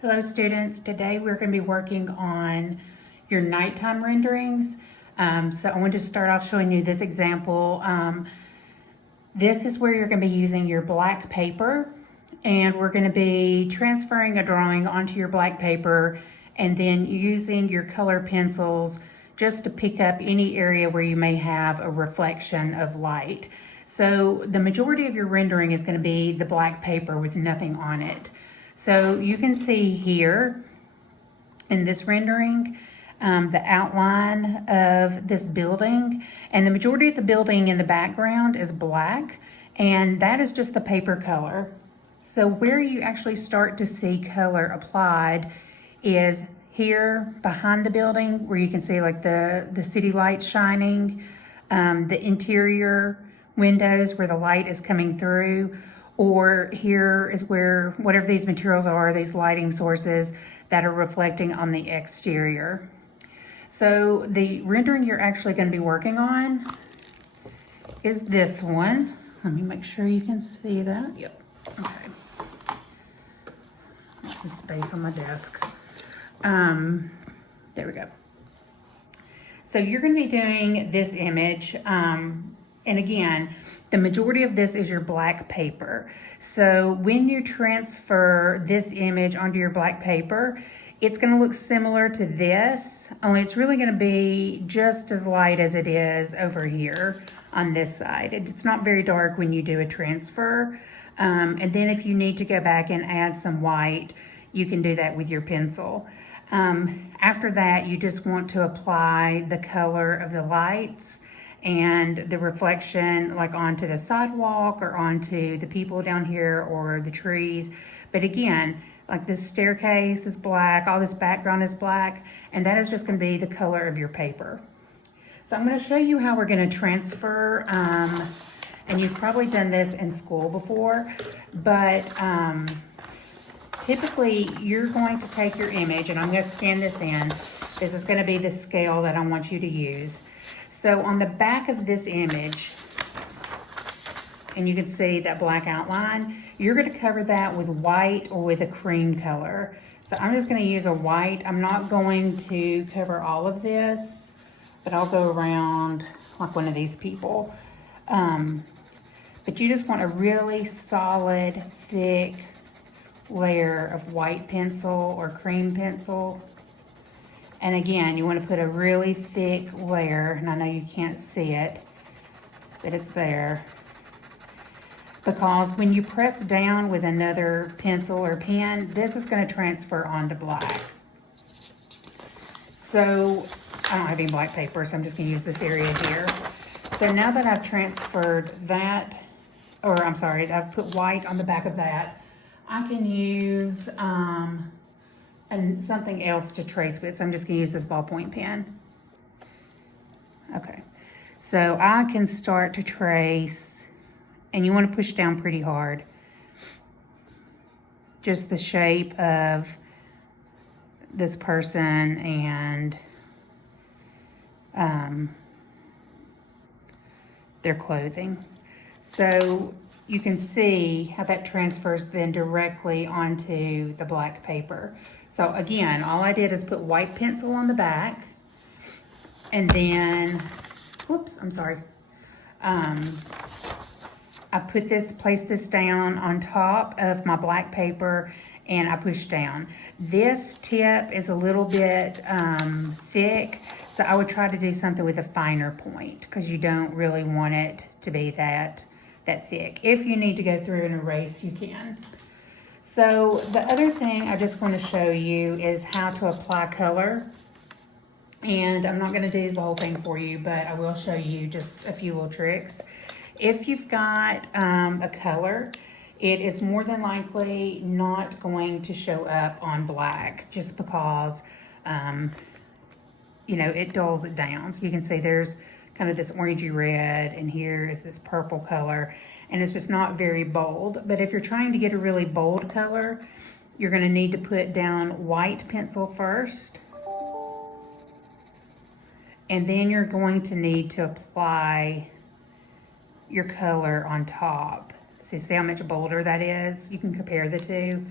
Hello students, today we're going to be working on your nighttime renderings. So I want to start off showing you this example. This is where you're going to be using your black paper, and we're going to be transferring a drawing onto your black paper and then using your color pencils just to pick up any area where you may have a reflection of light. So the majority of your rendering is going to be the black paper with nothing on it. So you can see here in this rendering, the outline of this building, and the majority of the building in the background is black, and that is just the paper color. So where you actually start to see color applied is here behind the building, where you can see like the city lights shining, the interior windows where the light is coming through, or here is where whatever these materials are, these lighting sources that are reflecting on the exterior. So the rendering you're actually going to be working on is this one. Let me make sure you can see that. Yep. Okay. That's the space on my desk. There we go. So you're going to be doing this image. And again, the majority of this is your black paper. So when you transfer this image onto your black paper, it's going to look similar to this, only it's really going to be just as light as it is over here on this side. It's not very dark when you do a transfer. And then if you need to go back and add some white, you can do that with your pencil. After that, you just want to apply the color of the lights and the reflection like onto the sidewalk or onto the people down here or the trees. But again, like this staircase is black, all this background is black, and that is just going to be the color of your paper. So I'm going to show you how we're going to transfer, and you've probably done this in school before, but typically you're going to take your image, and I'm going to scan this in. This is going to be the scale that I want you to use. So on the back of this image, and you can see that black outline, you're going to cover that with white or with a cream color. So I'm just going to use a white. I'm not going to cover all of this, but I'll go around like one of these people. But you just want a really solid, thick layer of white pencil or cream pencil. And again, you want to put a really thick layer, and I know you can't see it, but it's there. Because when you press down with another pencil or pen, this is going to transfer onto black. So I don't have any black paper, so I'm just going to use this area here. So now that I've transferred that, or I'm sorry, I've put white on the back of that, I can use and something else to trace with. So I'm just going to use this ballpoint pen. Okay, so I can start to trace, and you want to push down pretty hard. Just the shape of this person and their clothing. So you can see how that transfers then directly onto the black paper. So again, all I did is put white pencil on the back, and then, whoops, I'm sorry. I placed this down on top of my black paper, and I pushed down. This tip is a little bit thick, so I would try to do something with a finer point, because you don't really want it to be that thick. If you need to go through and erase, you can. So the other thing I just want to show you is how to apply color. And I'm not going to do the whole thing for you, but I will show you just a few little tricks. If you've got a color, it is more than likely not going to show up on black, just because, you know, it dulls it down. So you can see there's kind of this orangey red, and here is this purple color, and it's just not very bold. But if you're trying to get a really bold color, you're going to need to put down white pencil first, and then you're going to need to apply your color on top. So see how much bolder that is? You can compare the two.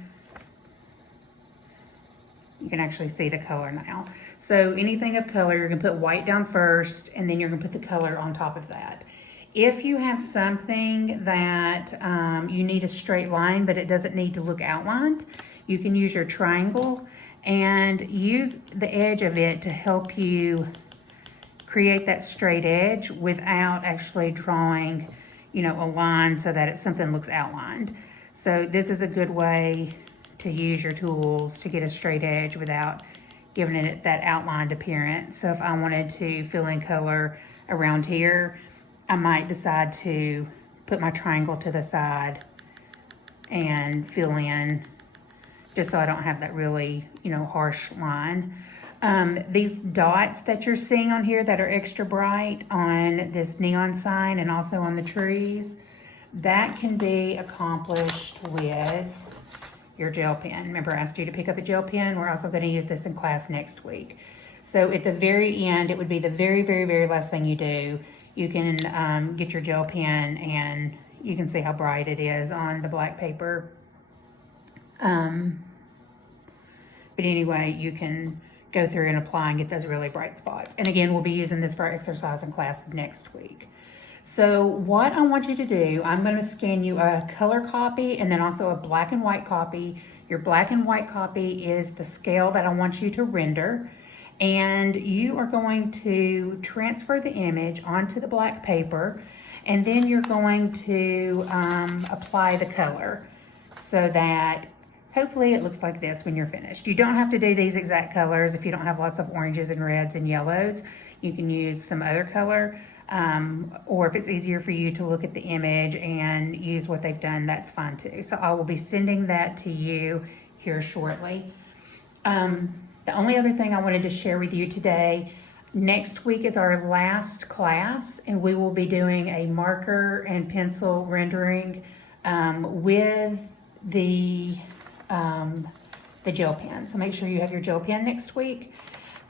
You can actually see the color now. So anything of color, you're gonna put white down first, and then you're gonna put the color on top of that. If you have something that you need a straight line, but it doesn't need to look outlined, you can use your triangle and use the edge of it to help you create that straight edge without actually drawing, you know, a line so that it's something looks outlined. So this is a good way to use your tools to get a straight edge without giving it that outlined appearance. So if I wanted to fill in color around here, I might decide to put my triangle to the side and fill in just so I don't have that really, you know, harsh line. These dots that you're seeing on here that are extra bright on this neon sign and also on the trees, that can be accomplished with your gel pen. Remember, I asked you to pick up a gel pen. We're also going to use this in class next week. So at the very end, it would be the very, very, very last thing you do. You can get your gel pen and you can see how bright it is on the black paper. But anyway, you can go through and apply and get those really bright spots. And again, we'll be using this for our exercise in class next week. So what I want you to do, I'm going to scan you a color copy and then also a black and white copy. Your black and white copy is the scale that I want you to render. And you are going to transfer the image onto the black paper, and then you're going to apply the color so that hopefully it looks like this when you're finished. You don't have to do these exact colors if you don't have lots of oranges and reds and yellows. You can use some other color, or if it's easier for you to look at the image and use what they've done, that's fine too. So I will be sending that to you here shortly. The only other thing I wanted to share with you today, next week is our last class, and we will be doing a marker and pencil rendering with the gel pen. So make sure you have your gel pen next week.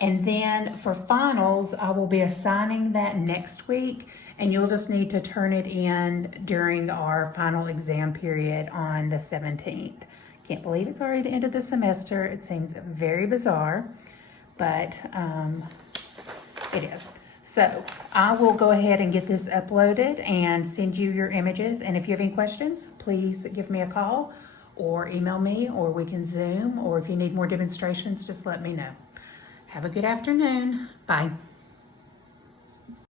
And then for finals, I will be assigning that next week, and you'll just need to turn it in during our final exam period on the 17th. Can't believe it's already the end of the semester. It seems very bizarre, but it is. So I will go ahead and get this uploaded and send you your images. And if you have any questions, please give me a call or email me, or we can Zoom, or if you need more demonstrations, just let me know. Have a good afternoon. Bye.